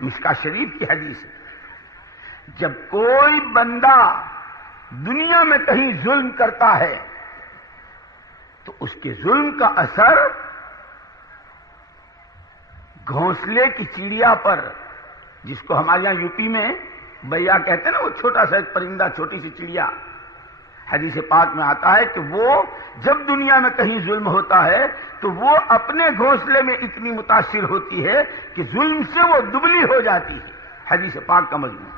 مشکات شریف کی حدیث ہے، جب کوئی بندہ دنیا میں کہیں ظلم کرتا ہے تو اس کے ظلم کا اثر گھونسلے کی چڑیا پر، جس کو ہمارے یہاں یو پی میں بیا کہتے ہیں نا، وہ چھوٹا سا ایک پرندہ، چھوٹی سی چڑیا، حدیث پاک میں آتا ہے کہ وہ جب دنیا میں کہیں ظلم ہوتا ہے تو وہ اپنے گھونسلے میں اتنی متاثر ہوتی ہے کہ ظلم سے وہ دبلی ہو جاتی ہے۔ حدیث پاک کا مضمون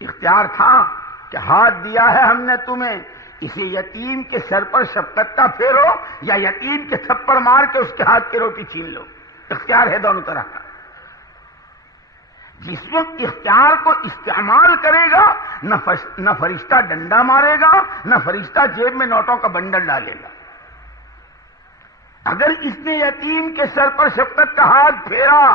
اختیار تھا کہ ہاتھ دیا ہے ہم نے تمہیں، اسے یتیم کے سر پر شفقت کا پھیرو یا یتیم کے تھپڑ مار کے اس کے ہاتھ کی روٹی چھین لو، اختیار ہے دونوں طرح کا۔ جس وقت اختیار کو استعمال کرے گا نہ فرشتہ ڈنڈا مارے گا، نہ فرشتہ جیب میں نوٹوں کا بنڈل ڈالے گا۔ اگر اس نے یتیم کے سر پر شفقت کا ہاتھ پھیرا،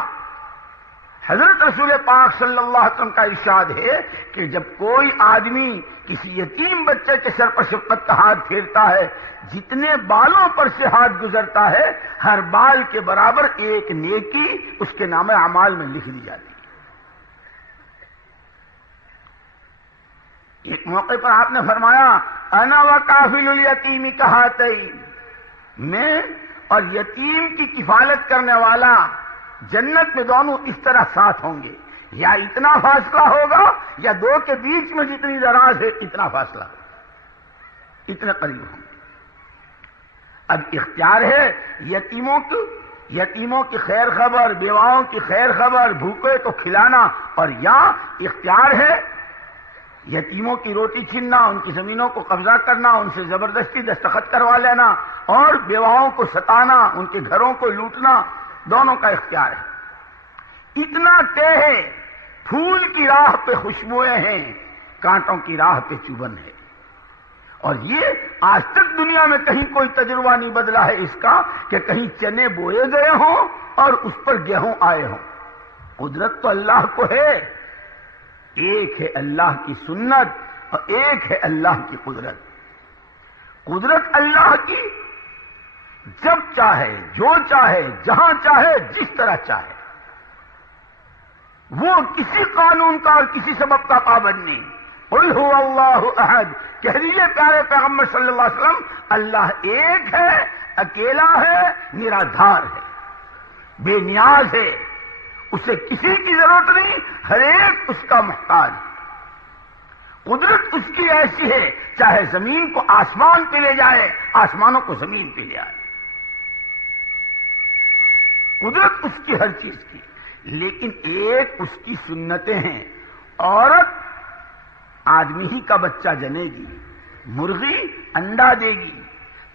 حضرت رسول پاک صلی اللہ علیہ وسلم کا ارشاد ہے کہ جب کوئی آدمی کسی یتیم بچے کے سر پر شفقت کا ہاتھ پھیرتا ہے، جتنے بالوں پر سے ہاتھ گزرتا ہے ہر بال کے برابر ایک نیکی اس کے نام اعمال میں لکھ دی جاتی ہے۔ ایک موقع پر آپ نے فرمایا انا وکافل الیتیم کہاتین، میں اور یتیم کی کفالت کرنے والا جنت میں دونوں اس طرح ساتھ ہوں گے، یا اتنا فاصلہ ہوگا یا دو کے بیچ میں جتنی دراز ہے اتنا فاصلہ ہوگا، اتنے قریب ہوں گے۔ اب اختیار ہے یتیموں کی خیر خبر، بیواؤں کی خیر خبر، بھوکے کو کھلانا، اور یا اختیار ہے یتیموں کی روٹی چھیننا، ان کی زمینوں کو قبضہ کرنا، ان سے زبردستی دستخط کروا لینا، اور بیواؤں کو ستانا، ان کے گھروں کو لوٹنا، دونوں کا اختیار ہے۔ اتنا طے ہے، پھول کی راہ پہ خوشبوئیں ہیں، کانٹوں کی راہ پہ چبھن ہے۔ اور یہ آج تک دنیا میں کہیں کوئی تجربہ نہیں بدلا ہے اس کا کہ کہیں چنے بوئے گئے ہوں اور اس پر گیہوں آئے ہوں۔ قدرت تو اللہ کو ہے، ایک ہے اللہ کی سنت اور ایک ہے اللہ کی قدرت۔ قدرت اللہ کی جب چاہے، جو چاہے، جہاں چاہے، جس طرح چاہے، وہ کسی قانون کا اور کسی سبب کا پابند نہیں۔ قل هو اللہ احد، کہہ دیجئے پیارے پیغمبر صلی اللہ علیہ وسلم، اللہ ایک ہے، اکیلا ہے، نرادھار ہے، بے نیاز ہے، اسے کسی کی ضرورت نہیں، ہر ایک اس کا محتاج۔ قدرت اس کی ایسی ہے، چاہے زمین کو آسمان پہ لے جائے، آسمانوں کو زمین پہ لے آئے، قدرت اس کی ہر چیز کی۔ لیکن ایک اس کی سنتیں ہیں، عورت آدمی ہی کا بچہ جنے گی، مرغی انڈا دے گی،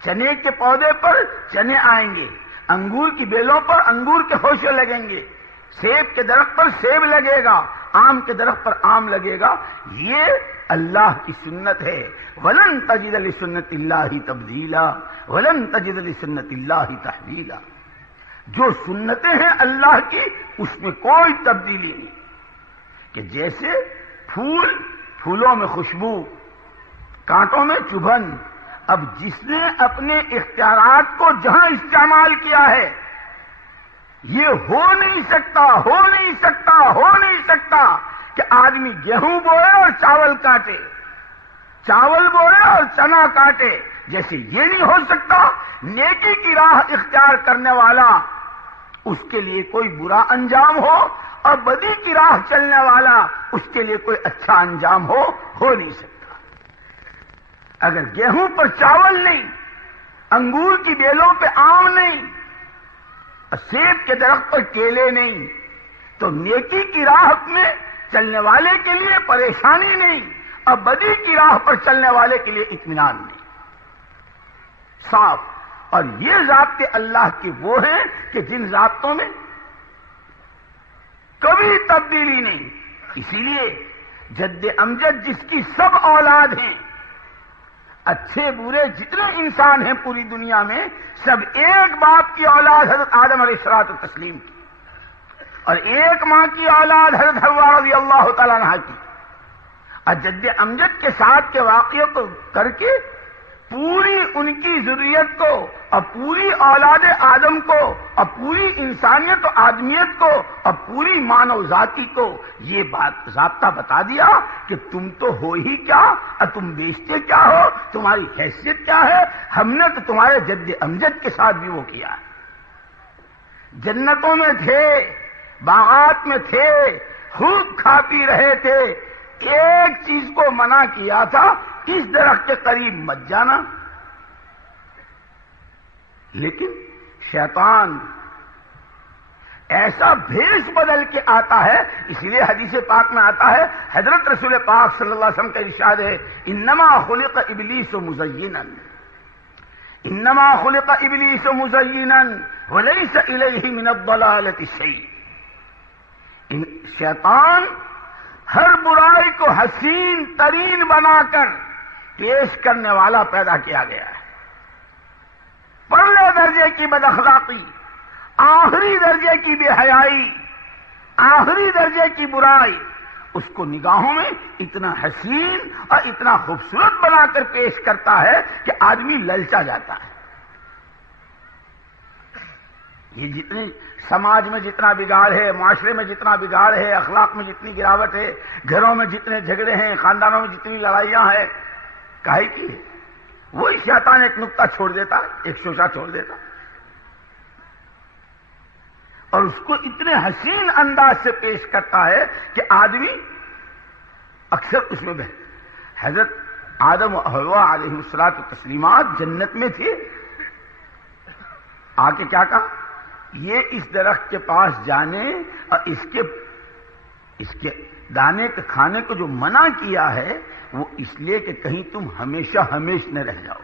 چنے کے پودے پر چنے آئیں گے، انگور کی بیلوں پر انگور کے خوشے لگیں گے، سیب کے درخت پر سیب لگے گا، آم کے درخت پر آم لگے گا۔ یہ اللہ کی سنت ہے۔ وَلَن تَجِدَ لِسُنَّتِ اللَّهِ تَبْدِيلًا وَلَن تَجِدَ لِسُنَّتِ اللَّهِ تَحْوِيلًا۔ جو سنتیں ہیں اللہ کی، اس میں کوئی تبدیلی نہیں، کہ جیسے پھولوں میں خوشبو، کانٹوں میں چبھن۔ اب جس نے اپنے اختیارات کو جہاں استعمال کیا ہے، یہ ہو نہیں سکتا کہ آدمی گیہوں بوئے اور چاول کاٹے، چاول بوئے اور چنا کاٹے، جیسے یہ نہیں ہو سکتا نیکی کی راہ اختیار کرنے والا اس کے لیے کوئی برا انجام ہو اور بدی کی راہ چلنے والا اس کے لیے کوئی اچھا انجام ہو نہیں سکتا۔ اگر گیہوں پر چاول نہیں، انگور کی بیلوں پہ آم نہیں، سیب کے درخت پر کیلے نہیں، تو نیکی کی راہ میں چلنے والے کے لیے پریشانی نہیں اور بدی کی راہ پر چلنے والے کے لیے اطمینان نہیں۔ صاف۔ اور یہ ضابطے اللہ کے وہ ہیں کہ جن ضابطوں میں کبھی تبدیلی نہیں۔ اسی لیے جد امجد جس کی سب اولاد ہیں، اچھے برے جتنے انسان ہیں پوری دنیا میں، سب ایک باپ کی اولاد حضرت آدم علیہ الصلوۃ والتسلیم کی، اور ایک ماں کی اولاد حضرت حوا رضی اللہ تعالیٰ عنہا کی۔ اور جد امجد کے ساتھ کے واقعے کو کر کے پوری ان کی ذریت کو اور پوری اولاد آدم کو اور پوری انسانیت و آدمیت کو اور پوری مانو ذاتی کو یہ بات ضابطہ بتا دیا کہ تم تو ہو ہی کیا اور تم بیچتے کیا ہو، تمہاری حیثیت کیا ہے۔ ہم نے تو تمہارے جد امجد کے ساتھ بھی وہ کیا، جنتوں میں تھے، باغات میں تھے، خوب کھا پی رہے تھے، ایک چیز کو منع کیا تھا، اس درخت کے قریب مت جانا۔ لیکن شیطان ایسا بھیس بدل کے آتا ہے، اس لیے حدیث پاک میں آتا ہے، حضرت رسول پاک صلی اللہ علیہ وسلم کا ارشاد ہے، انما خلق ابلیس مزینا، انما خلق ابلیس مزینا ولیس الیہ من الضلالۃ شیء۔ شیطان ہر برائی کو حسین ترین بنا کر پیش کرنے والا پیدا کیا گیا ہے۔ پرلے درجے کی بد اخلاقی، آخری درجے کی بے حیائی، آخری درجے کی برائی، اس کو نگاہوں میں اتنا حسین اور اتنا خوبصورت بنا کر پیش کرتا ہے کہ آدمی للچا جاتا ہے۔ یہ جتنی سماج میں جتنا بگاڑ ہے، معاشرے میں جتنا بگاڑ ہے، اخلاق میں جتنی گراوٹ ہے، گھروں میں جتنے جھگڑے ہیں، خاندانوں میں جتنی لڑائیاں ہیں، کاہے کی ہے؟ وہی شیطان ایک نقطہ چھوڑ دیتا، ایک شوشہ چھوڑ دیتا، اور اس کو اتنے حسین انداز سے پیش کرتا ہے کہ آدمی اکثر اس میں حضرت آدم و حوا علیہ الصلوۃ والتسلیمات جنت میں تھے، آ کے کیا کہا؟ یہ اس درخت کے پاس جانے اور اس کے دانے کے کھانے کو جو منع کیا ہے وہ اس لیے کہ کہیں تم ہمیشہ ہمیش نہ رہ جاؤ،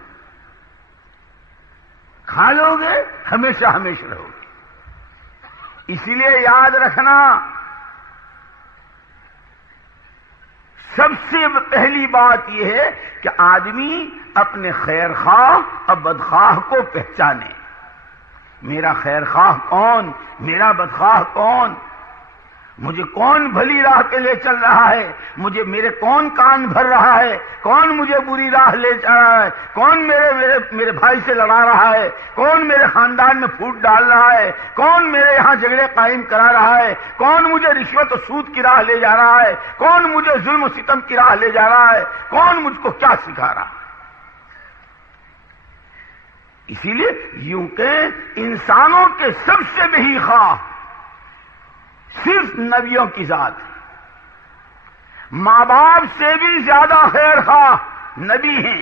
کھا لو گے ہمیشہ ہمیش رہو گے۔ اسی لیے یاد رکھنا، سب سے پہلی بات یہ ہے کہ آدمی اپنے خیر خواہ اور بدخواہ کو پہچانے۔ میرا خیر خواہ کون، میرا بدخواہ کون، مجھے کون بھلی راہ پہ لے چل رہا ہے، مجھے میرے کون کان بھر رہا ہے، کون مجھے بری راہ لے چل رہا ہے، کون میرے بھائی سے لڑا رہا ہے، کون میرے خاندان میں پھوٹ ڈال رہا ہے، کون میرے یہاں جھگڑے قائم کرا رہا ہے، کون مجھے رشوت و سود کی راہ لے جا رہا ہے، کون مجھے ظلم و ستم کی راہ لے جا رہا ہے، کون مجھ کو کیا سکھا رہا ہے۔ اسی لیے یوں کہ انسانوں کے سب سے بہی خواہ صرف نبیوں کی ذات ہے، ماں باپ سے بھی زیادہ خیر خواہ نبی ہیں،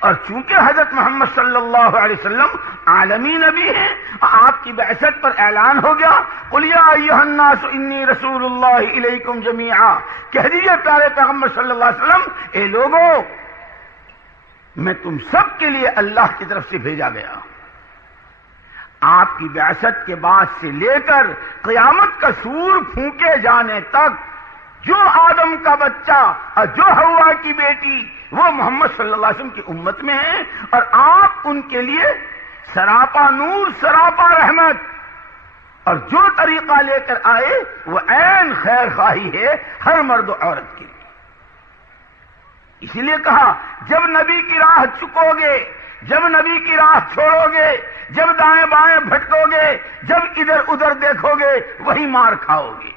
اور چونکہ حضرت محمد صلی اللہ علیہ وسلم عالمی نبی ہیں، آپ کی بعثت پر اعلان ہو گیا، قل یا ایھا الناس انی رسول اللہ الیکم جمیعا، کہہ دیجیے پیارے پیغمبر صلی اللہ علیہ وسلم، اے لوگوں میں تم سب کے لیے اللہ کی طرف سے بھیجا گیا۔ آپ کی بعثت کے بعد سے لے کر قیامت کا سور پھونکے جانے تک جو آدم کا بچہ اور جو حوا کی بیٹی وہ محمد صلی اللہ علیہ وسلم کی امت میں ہیں، اور آپ ان کے لیے سراپا نور، سراپا رحمت، اور جو طریقہ لے کر آئے وہ عین خیر خواہی ہے ہر مرد و عورت کے لیے۔ اسی لیے کہا جب نبی کی راہ چکو گے، جب نبی کی راہ چھوڑو گے، جب دائیں بائیں بھٹکو گے، جب ادھر ادھر دیکھو گے وہی مار کھاؤ گے۔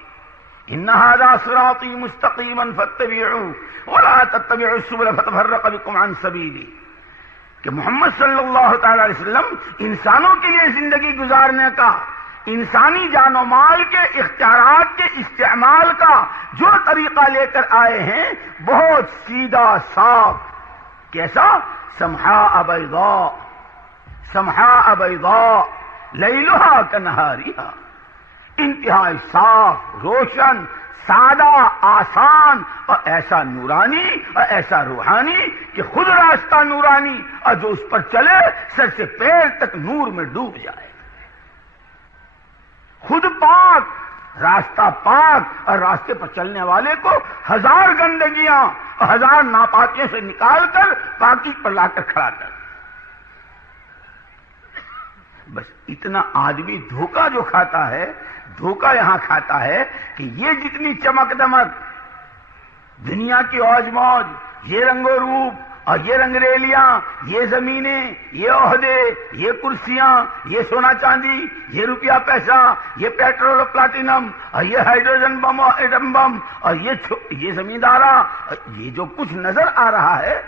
ان ھذا صراطی مستقیما فاتبعوہ ولا تتبعوا السبل فتفرق بکم عن سبیلہ، کہ محمد صلی اللہ تعالی علیہ وسلم انسانوں کے لیے زندگی گزارنے کا، انسانی جان و مال کے اختیارات کے استعمال کا جو طریقہ لے کر آئے ہیں بہت سیدھا صاف، کیسا؟ سمحاء بیضاء، سمحاء بیضاء لیلھا کنہاریھا، انتہائی صاف، روشن، سادہ، آسان، اور ایسا نورانی اور ایسا روحانی کہ خود راستہ نورانی، اور جو اس پر چلے سر سے پیر تک نور میں ڈوب جائے، خود پاک، راستہ پاک، اور راستے پر چلنے والے کو ہزار گندگیاں اور ہزار ناپاکیوں سے نکال کر پاکی پر لا کر کھڑا کر۔ بس اتنا آدمی دھوکہ جو کھاتا ہے، دھوکہ یہاں کھاتا ہے کہ یہ جتنی چمک دمک، دنیا کی اوج موج، یہ رنگ و روپ، اور یہ رنگریلیاں، یہ زمینیں، یہ عہدے، یہ کرسیاں، یہ سونا چاندی، یہ روپیہ پیسہ، یہ پیٹرول اور پلاٹینم، اور یہ ہائیڈروجن بم اور ایٹم بم، اور یہ زمیندارا، یہ جو کچھ نظر آ رہا ہے،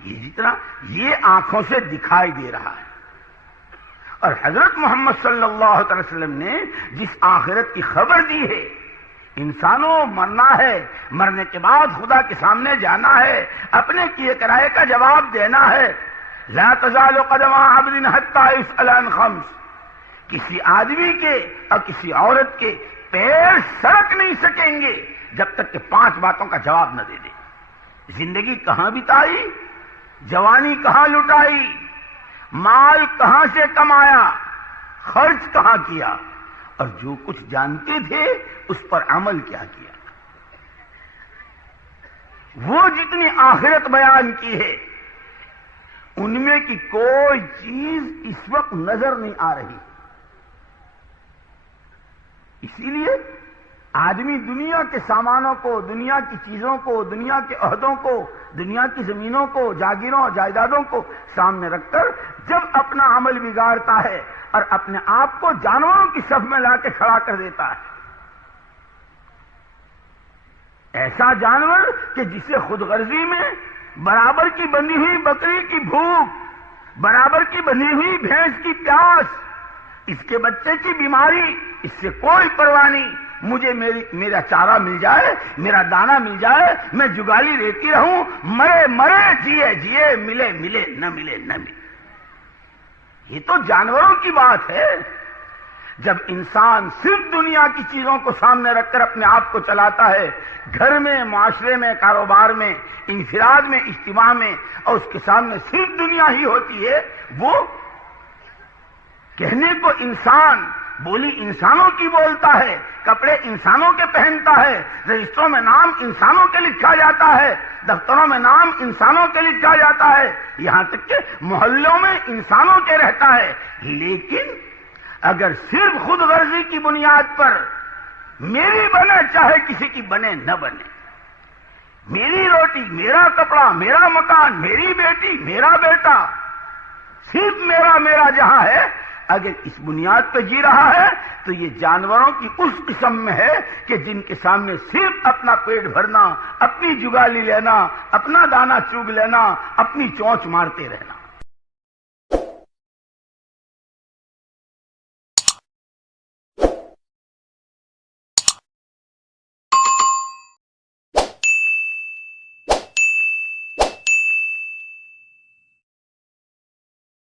یہ جتنا یہ آنکھوں سے دکھائی دے رہا ہے. اور حضرت محمد صلی اللہ علیہ وسلم نے جس آخرت کی خبر دی ہے، انسانوں مرنا ہے، مرنے کے بعد خدا کے سامنے جانا ہے، اپنے کیے کرائے کا جواب دینا ہے. لا تزال قدم عبد حتی یسأل عن خمس، کسی آدمی کے اور کسی عورت کے پیر سرک نہیں سکیں گے جب تک کہ 5 باتوں کا جواب نہ دے دے. زندگی کہاں بتائی، جوانی کہاں لٹائی، مال کہاں سے کمایا، خرچ کہاں کیا، اور جو کچھ جانتے تھے اس پر عمل کیا کیا. وہ جتنی آخرت بیان کی ہے ان میں کی کوئی چیز اس وقت نظر نہیں آ رہی. اسی لیے آدمی دنیا کے سامانوں کو، دنیا کی چیزوں کو، دنیا کے عہدوں کو، دنیا کی زمینوں کو، جاگیروں اور جائیدادوں کو سامنے رکھ کر جب اپنا عمل بگاڑتا ہے اور اپنے آپ کو جانوروں کی صف میں لا کے کھڑا کر دیتا ہے. ایسا جانور کہ جسے خود غرضی میں برابر کی بندھی ہوئی بکری کی بھوک، برابر کی بندھی ہوئی بھینس کی پیاس، اس کے بچے کی بیماری، اس سے کوئی پرواہ نہیں. مجھے میرا چارہ مل جائے، میرا دانہ مل جائے، میں جگالی لیتی رہوں، مرے مرے، جیے جیے، ملے ملے، نہ ملے نہ ملے. یہ تو جانوروں کی بات ہے. جب انسان صرف دنیا کی چیزوں کو سامنے رکھ کر اپنے آپ کو چلاتا ہے، گھر میں، معاشرے میں، کاروبار میں، انفراد میں، اجتماع میں، اور اس کے سامنے صرف دنیا ہی ہوتی ہے، وہ کہنے کو انسان، بولی انسانوں کی بولتا ہے، کپڑے انسانوں کے پہنتا ہے، رجسٹروں میں نام انسانوں کے لکھا جاتا ہے، دفتروں میں نام انسانوں کے لکھا جاتا ہے، یہاں تک کہ محلوں میں انسانوں کے رہتا ہے. لیکن اگر صرف خود غرضی کی بنیاد پر میری بنے چاہے کسی کی بنے نہ بنے، میری روٹی، میرا کپڑا، میرا مکان، میری بیٹی، میرا بیٹا، صرف میرا میرا جہاں ہے، اگر اس بنیاد پہ جی رہا ہے تو یہ جانوروں کی اس قسم میں ہے کہ جن کے سامنے صرف اپنا پیٹ بھرنا، اپنی جگالی لینا، اپنا دانہ چوگ لینا، اپنی چونچ مارتے رہنا.